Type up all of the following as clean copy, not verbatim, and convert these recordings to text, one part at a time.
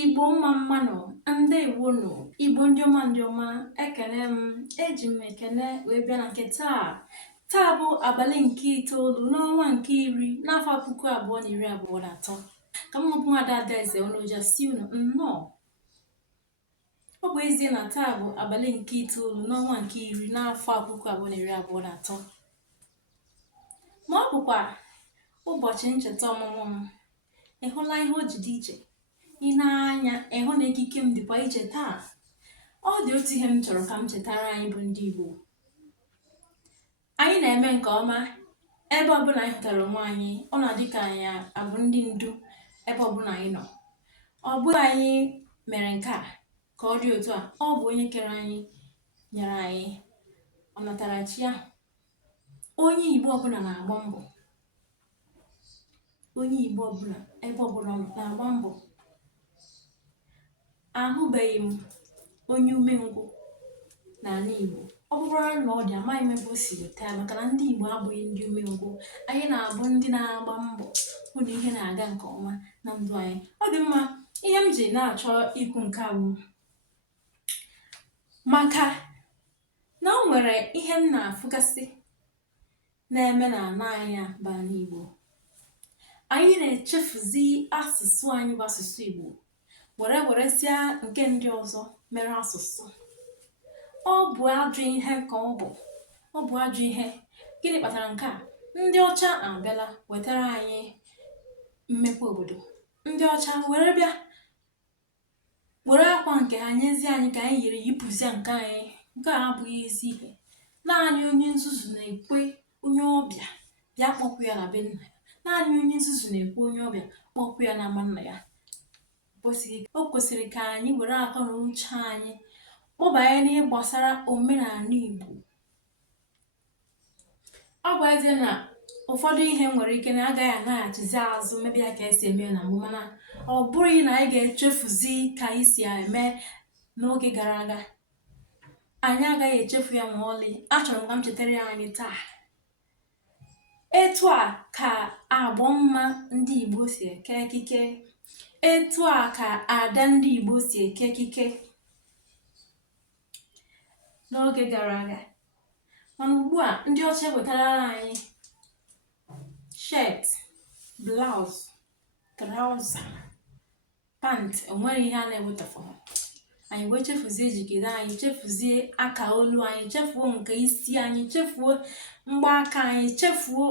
Igbo mma mmanụ, ndị Igbo nọ, Igbo ndị ọma, ekene m, eji m ekene wee bịa na nke taa. Taa bụ abalị nke 9 n'ọnwa nke 10 n'afọ 2023. Ka m bụ Ada Adaeze Onoja si unu nnọọ. Ọ bụ ezie na taa bụ abalị nke 9 n'ọnwa nke 10 n'afọ 2023. Ma ọ bụkwa ụbọchị ncheta ọmụmụ m. Ị hụla ihe o ji dị iche? Ị na-anya ịhụ na ekike m dịkwa iche taa. Ọ dị otu ihe m chọrọ ka m chetara anyị bụ ndị Igbo. Anyị na-eme nke ọma ebe ọbụla anyị hụtara onwe anyị. Ọ na-adị ka anyị abụ ndị ndu ebe ọbụla anyị nọ. Ọ bụghị anyị mere nke a ka ọ dị otu a. Ọ bụ onye kere anyị nyere anyị ọnatarachi ahụ. Onye Igbo ọbụla na-agba mbọ. Onye Igbo ọbụla ebe ọbụla na-agba mbọ. Ahụbeghị m onye umengwụ n'ala Igbo. Ọ bụrụ na ọ dị, amaghị m ebe o si weta ya, maka na ndị Igbo abụghị ndị umengwụ. Anyị na-abụ ndị na-agba mbọ hụ na ihe na-aga nke ọma na ndụ anyị. Ọ dị mma. Ihe m ji na-achọ ikwu nke a bụ maka na o nwere ihe m na-afụgasị na-eme n'ala anyị bụ ala Igbo. Anyị na-echefuzi asụsụ anyị bụ asụsụ Igbo, weresịa nke ndị ọzọ mere asụsụ. Ọ bụ ajọ ihe ka ọ bụ. Ọ bụ ajọ ihe. Gịnị kpatara nke a? Ndị ọcha abịala wetara anyị mmepe obodo. Ndị ọcha were akwa nke ha nyezie anyị ka anyị yiri yipụzie nke anyị. Nke a abụghị ezi ihe. Naanị onye nzuzu na-ekwe onye ọbịa bịa kpọkwu ya na be nna ya. Naanị onye nzuzu na-ekwe onye ọbịa kpọkwu ya na ama nna ya. O kwesịrị ka anyị were akọ na uche anyị kpọbanye n'ihe gbasara omenala Igbo. Ọ bụ ezie na ụfọdụ ihe nwere ike na agaghị anaghachizi azụ mebi ya ka esi eme na mbụ, mana ọ bụghị na anyị ga-echefuzi ka anyị si eme n'oge gara aga. Anyị agaghị echefu ya ma ọlị. Achọrọ m ka m chetara ya anyị taa. Etu a ka agbọ mma ndị Igbo si eke ekike. Etu a ka ada ndị Igbo si eke ekike n'oge gara aga. Mana ugbu a ndị ọcha wetara anyị shirt, blouse, trouser, pant. Enweghị ihe a na-ewetafọ ha. Anyị wee chefuzie ejigide anyị, chefuzie aka olu anyị, chefuo nke isi anyị, chefuo mgbaaka anyị, chefuo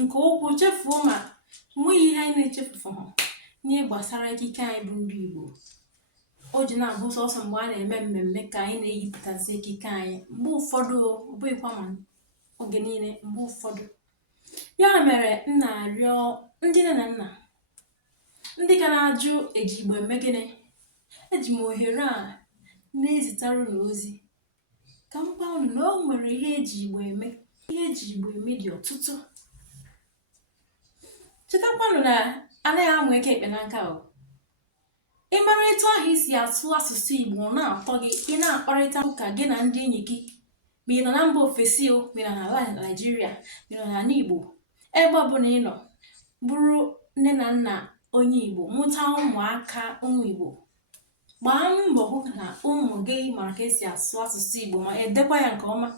nke ụkwụ, chefuo ma enweghị ihe anyị na-echefufu ha n'ihe gbasara ekike anyị bụ ndị Igbo. O ji na-abụ sọsọ mgbe a na-eme mmemme ka anyị na-eyipụtazi ekike anyị. Mgbe ụfọdụ, ọ bụghịkwa ma oge niile, mgbe ụfọdụ. Ya mere m na-arịọ ndị nne na nna, ndị ka na-ajụ eji Igbo eme gịnị, eji m ohere a na-ezitara unu ozi ka m gwa unu na o nwere ihe eji Igbo eme. Ihe eji Igbo eme dị ọtụtụ. Chetakwanụ na anaghị amụ eke ekpe n'aka o. Ị mara etu ahụ isi asụ asụsụ Igbo na-atọ gị, ị na-akparịta ụka gị na ndị enyi gị, ma ị nọ na mba ofesi o, ma ị nọ n'ala Naịjirịa, ma ị nọ n'ala Igbo, ebe ọbụla ị nọ, bụrụ nne na nna onye Igbo, mụta ụmụaka ụmụ Igbo. Gbaa mbọ hụ na ụmụ gị mara ka esi asụ asụsụ Igbo, ma edekwa ya nke ọma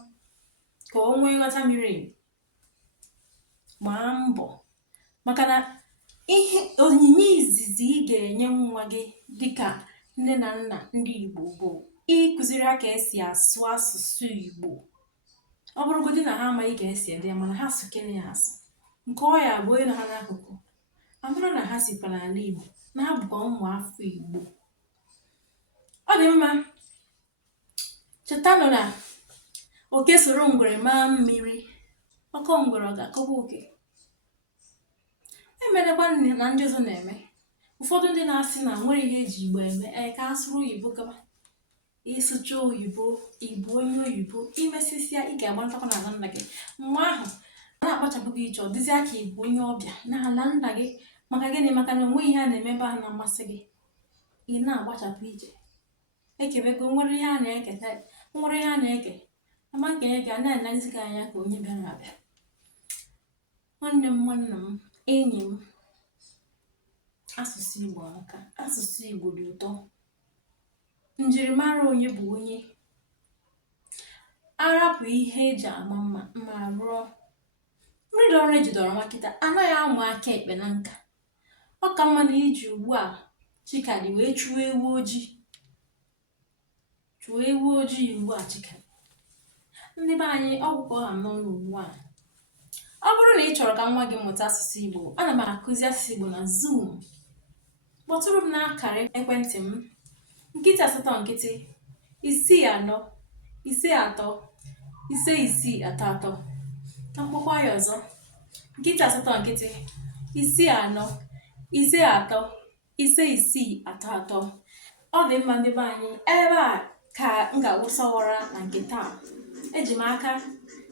ka o nwee nghọta miri emi. Gbaa mbọ, maka na ihe onyinye izizi ị ga-enye nwa gị dịka nne na nna ndị Igbo bụ ịkụziri ha ka esi asụ asụsụ Igbo. Ọ bụrụgodị na ha amaghị ka esi ede ya, mana ha sụkene ya asụ. Nke ọ ya bụ onye nọ ha n'akụkụ, amara na ha sikwa n'ala Igbo, na ha bụkwa ụmụ afọ Igbo. Ọ dị mma. Chetanụ na oke soro ngwere maa mmiri, ọkọ ngwere ọ ga-akọkwa oke. Emerekwa na ndị ọzọ na-eme. Ụfọdụ ndị na-asị na nwere ihe eji Igbo eme, ka a sụrụ oyibo gaba. Ịsụcha oyibo, Igbo onye oyibo, imesịsịa ị ga-agbatakwa n'ala nna gị. Mgbe ahụ na-akpachapụ gị iche, ọ dịzịa ka Igbo onye ọbịa n'ala nna gị. Maka gịnị? Maka na onweghị ihe a na-eme ebe ahụ na-amasị gị. Ị na-agbachapụ ije. Ekebego nwere ihe a na-eketa, nwere ihe a na-eke, ama nke ya ga na-anazi gị anya ka onye bịara abịa. Nwanne m, nwanna m, enyi m, asụsụ Igbo aka. Asụsụ Igbo dị ụtọ. Njirimara onye bụ onye. Arapụ ihe eji ama mma ma rụọ. Mmiri ọrụ ejidọrọ nwakịta anaghị amụ aka ekpe na nka. Ọ ka mma na iji ugbu a Chikadị wee chụọ ewu ojii. Chụọ ewu ojii ugbu a Chikadị. Ndị be anyị, ọgwụkwọ ọha nọ n'ugbu a. Ọ bụrụ na ị chọrọ ka nwa gị mụta asụsụ Igbo, ana m akụzi asụsụ Igbo na Zoom. Kpọtụrụ m n'akara ekwentị m nkịtị 8 nkịtị 64 53 5633. Ka mkpọkwa ya ọzọ, nkịtị 8 nkịtị 64 53 5633. Ọ dị mma ndị be anyị, ebe a ka m ga-awụsawara na nke taa. Eji m aka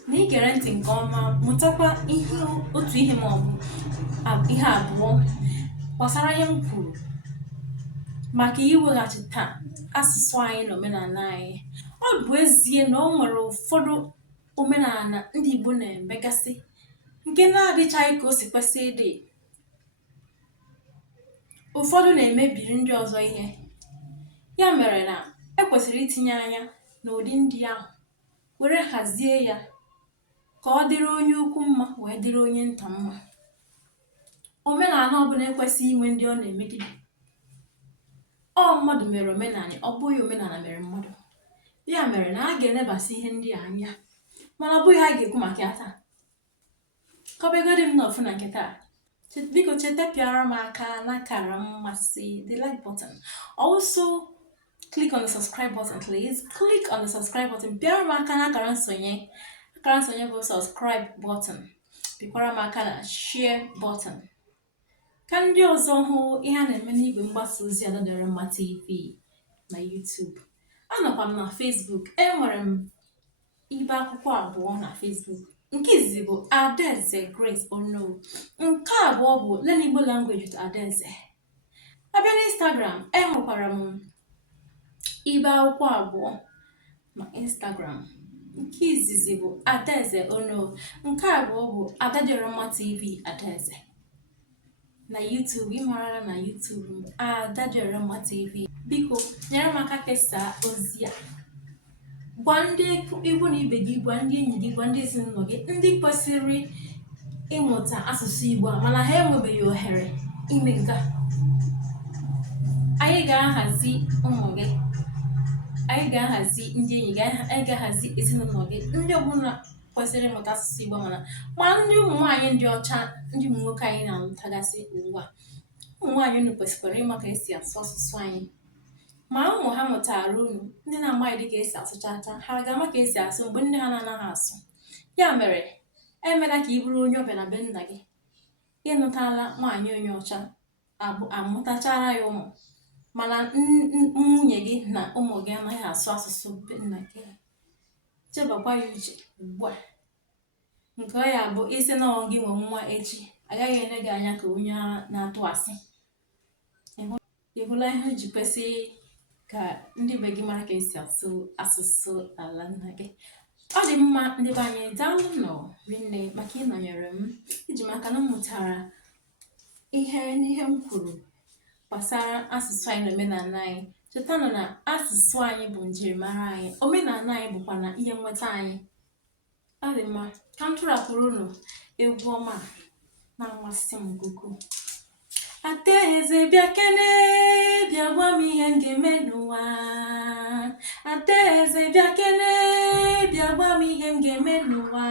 na ị gere ntị nke ọma, mụtakwa otu ihe ma ọ bụ ihe abụọ gbasara ihe m kwuru maka iweghachite asụsụ anyị na omenala anyị. Ọ bụ ezie na o nwere ụfọdụ omenala ndị Igbo na-emegasị nke na-adịchaghị ka o si kwesị ịdị. Ụfọdụ na-emebiri ndị ọzọ ihe. Ya mere na ekwesịrị itinye anya n'ụdị ndị ahụ, were hazie ya ka ọ dịrị onye ukwu mma wee dịrị onye nta mma. Omenala ọbụla ekwesịghị inwe ndị ọ na-emegide. Ọ mmadụ mere omenala, ọ bụghị omenala mere mmadụ. Ya mere na a ga-elebasị ihe ndị a anya, mana ọ bụghị ha ga-ekwu maka ya taa. Kọbegodi m n'ọfụ na nke taa. Biko cheta pịara m aka n'akara mmasị, the like button. Also click on the subscribe button, please. Click on the subscribe button. Pịara m aka n'akara nsonye. Akara nsonye bụ subscribe button. Pịkwara m aka na share button. Ka ndị ọzọ hụ ihe a na-eme n'igwe mgbasa ozi Adaderemma TV na YouTube. Anọkwa m na Facebook. Enwere m ibe akwụkwọ abụọ na Facebook. Nke izizi bụ Adaeze Grace Ono. Nke abụọ bụ Learn Igbo Language with Adaeze. Abịa na Instagram, enwekwara m ibe akwụkwọ abụọ na Instagram. Nke izizi bụ Adaeze Ono. Nke abụọ bụ Adaderemma TV Adaeze. Na YouTube, ịmara na YouTube Adaderemma TV. Biko nyere m aka kesaa ozi a. Gwa ndị ikwu na ibe gị, gwa ndị enyi gị, gwa ndị ezinụlọ gị ndị kwesịrị ịmụta asụsụ Igbo a mana ha enwebeghị ohere ime nke a. Anyị ga-ahazi ụmụ gị, anyị ga-ahazi ndị enyi gị, anyị ga-ahazi ezinụlọ gị, ndị ọbụla kwesịrị ịmụta asụsụ Igbo ma ndị ụmụ nwaanyị ndị ọcha, ndị ụmụ nwoke anyị na-alụtagasị ugbu a. Ụmụ nwaanyị unu kwesịkwara ịma ka esi asụ asụsụ anyị. Ma ụmụ ha mụtara unu ndị na-amaghị dị ka esi asụchacha, ha ga-ama ka esi asụ mgbe nne ha na-anaghị asụ. Ya mere, emela ka ị bụrụ onye ọbịa na be nna gị. Ịnụtala nwaanyị onye ọcha amụtachara ya ụmụ, mana nwunye gị na ụmụ gị anaghị asụ asụsụ be nna gị. Chebakwa ya uche ugbu a. Nke ọ ya bụ isi na ọ gị nwe nwa echi, agaghị ele gị anya ka onye na-atụ asị. Ị hụla ihe ji kwesị ka ndị be gị mara ka esi asụ asụsụ ala nna gị. Ọ dị mma ndị be anyị, daalụ nọ rinne maka ịnọnyere m. Iji maka na m mụtara ihe n'ihe m kwuru gbasara asụsụ anyị na omenala anyị. Chetanụ na asụsụ anyị bụ njirimara anyị, omenala anyị bụkwa na ihe nweta anyị. Ọ dị mma ka m tụrapụrụ unu egwu ọma na-amasị m nke ukwuu. Adaeze bịa kene, bịa gwa m ihe m ga-eme n'ụwa. Adaeze bịa kene, bịa gwa m ihe m ga-eme n'ụwa.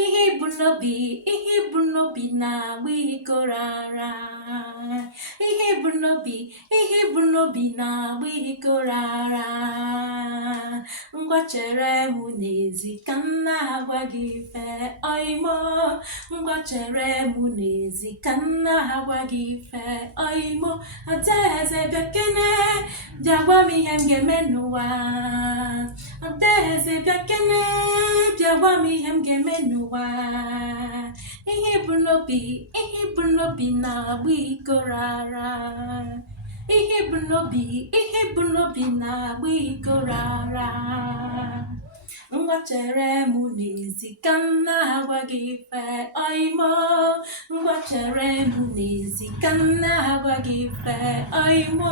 Ihe ibu n'obi na-agba ikorara. Ihe ibu n'obi na-agba ikorara. Ngwa chere mụ n'ezi ka m na-agwa gị ife ọyịmọ. Ngwa chere mụ n'ezi ka m na-agwa gị ife ọyịmọ. Adaeze bịa kene, bịa gwa m ihe m ga-eme n'ụwa. Adaeze bịa kene, bịa gwa m ihe m ga-eme n'ụwa. Ihe ibu n'obi na-agba ikorara. Ihe ibu n'obi na-agba ikorara. ngwa chere m n'ezi ka m na-agwa gị ife ọyịmọ ngwa chere m n'ezi ka m na-agwa gị ife ọyịmọ